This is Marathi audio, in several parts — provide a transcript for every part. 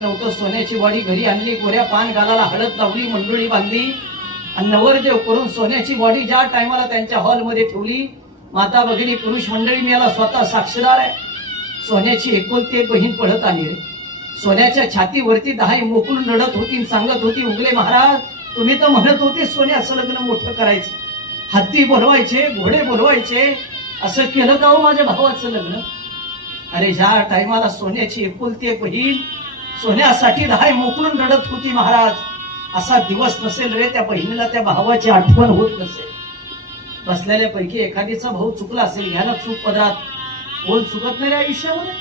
नव्हतं. सोन्याची बॉडी घरी आणली, गोऱ्या पान गालाला हळद लावली, मंडोळी बांधली आणि नवरदेव करून सोन्याची बॉडी ज्या टायमाला त्यांच्या हॉलमध्ये ठेवली, माता भगिनी पुरुष मंडळी मी याला स्वतः साक्षीदार आहे. सोन्याची एकुलती एक बहीण पळत आली रे. सोन्याच्या छातीवरती दहाई मोकळून रडत होती, सांगत होती, उगले महाराज तुम्ही तर म्हणत होते सोन्याचं लग्न मोठं करायचं, हत्ती बोलवायचे, घोडे बोलवायचे, असं केलं का हो माझ्या भावाचं लग्न? अरे ज्या टायमाला सोन्याची एकुलती एक बहीण सोन्यासाठी दहाई मोकळून रडत होती महाराज, असा दिवस नसेल रे त्या बहिणीला त्या भावाची आठवण होत नसेल. बसलेल्यापैकी एखादीचा भाऊ चुकला असेल, घ्यायला चूक पदरात. कोण चुकत नाही आयुष्यामध्ये?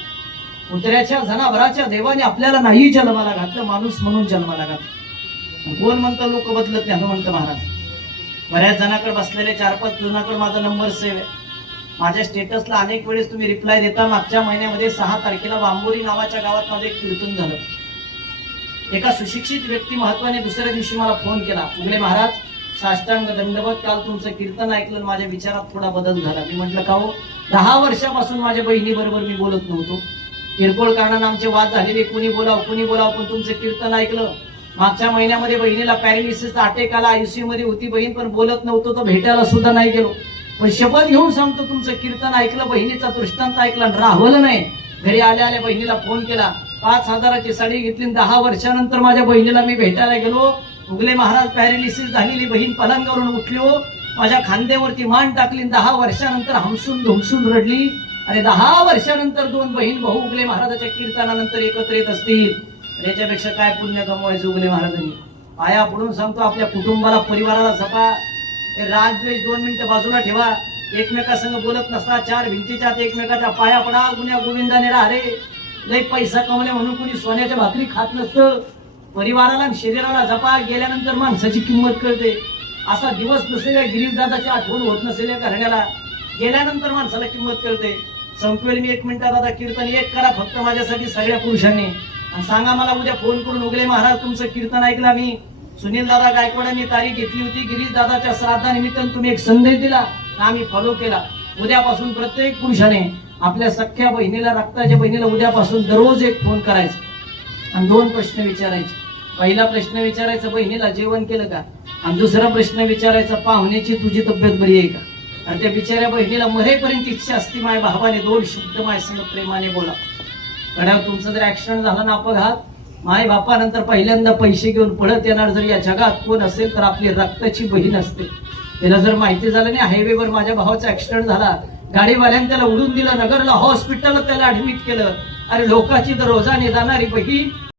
कुत्र्याच्या जनावराच्या देवाने आपल्याला नाही जन्माला घातलं, माणूस म्हणून जन्माला घातलं. कोण म्हणतं लोक बदलत नाही, म्हणतं महाराज. बऱ्याच जणांकडे बसलेले 4-5 जणांकडे माझा नंबर सेव्ह आहे. माझ्या स्टेटसला अनेक वेळेस तुम्ही रिप्लाय देता. मागच्या महिन्यामध्ये 6 तारखेला वांबोरी नावाच्या गावात माझं एक कीर्तन झालं. एका सुशिक्षित व्यक्ती महत्वाने दुसऱ्या दिवशी मला फोन केला, उगले महाराज साष्टांग दंडवत, काल तुमचं कीर्तन ऐकलं, माझ्या विचारात थोडा बदल झाला. मी म्हटलं का हो? 10 वर्षापासून माझ्या बहिणी बरोबर मी बोलत नव्हतो. किरकोळ कारणाने आमचे वाद झालेले, कुणी बोलाव, पण तुमचं कीर्तन ऐकलं. मागच्या महिन्यामध्ये बहिणीला पॅरालिसिसचा अटॅक आला, आयसीयू मध्ये होती बहीण, पण बोलत नव्हतो, तर भेटायला सुद्धा नाही गेलो. पण शपथ घेऊन सांगतो, तुमचं कीर्तन ऐकलं, बहिणीचा दृष्टांत ऐकला, राहवलं नाही. घरी आल्या बहिणीला फोन केला, 5,000ची साडी घेतली. 10 वर्षानंतर माझ्या बहिणीला मी भेटायला गेलो. उगले महाराज पॅरालिसिस झालेली बहीण पलंगावरून उठली हो, माझ्या खांद्यावरती मान टाकली. 10 वर्षानंतर हमसून धुमसून रडली. आणि 10 वर्षानंतर 2 बहीण भाऊ उगले महाराजाच्या कीर्तनानंतर एकत्र येत असतील, याच्यापेक्षा काय पुण्य कमवायचं उगले महाराजांनी? पाया पडून सांगतो, आपल्या कुटुंबाला, परिवाराला जपा. राजद्वेष 2 मिनिटं बाजूला ठेवा. एकमेकासंग बोलत नसता, 4 भिंतीच्या एकमेकाच्या पाया पडा. गुन्ह्या गोविंदाने राहा रे. लय पैसा कमवले म्हणून कुणी सोन्याच्या भाकरी खात नसतं. परिवाराला शरीराला जपा. गेल्यानंतर माणसाची किंमत कळते. असा दिवस नसेल गिरीशदादाची आठवण होत नसेल करण्याला, गेल्यानंतर माणसाला किंमत कळते. संपवेल मी 1 मिनिटात आता कीर्तन. एक करा फक्त माझ्यासाठी सगळ्या पुरुषांनी, आणि सांगा मला उद्या फोन करून, उगले महाराज तुमचं कीर्तन ऐकला मी. सुनील दादा गायकवाडांनी तारीख घेतली होती, गिरीश दादाच्या श्राद्धानिमित्त तुम्ही एक संदेश दिला, आम्ही फॉलो केला. उद्यापासून प्रत्येक पुरुषाने आपल्या सख्या बहिणीला, रक्ताच्या बहिणीला उद्यापासून दररोज एक फोन करायचा आणि 2 प्रश्न विचारायचे. पहिला प्रश्न विचारायचा, बहिणीला जेवण केलं का? आणि दुसरा प्रश्न विचारायचा, पाहुण्याची तुझी तब्येत बरी आहे का? आणि त्या बिचाऱ्या बहिणीला मरेपर्यंत इच्छा असती, माय भावाने 2 शब्द माय संग प्रेमाने बोला. कड्यावर तुमचं जर ऍक्सिडेंट झाला ना, अपघात, माय बापानंतर पहिल्यांदा पैसे घेऊन पळत येणार जर या जगात कोण असेल तर आपली रक्ताची बहीण असते. त्याला जर माहिती झालं नाही हायवेवर माझ्या भावाचा ऍक्सिडेंट झाला, गाडीवाल्याने त्याला उडून दिलं, नगरला हॉस्पिटलला त्याला ऍडमिट केलं. अरे लोकांची तर रोजाने जाणारी बहीण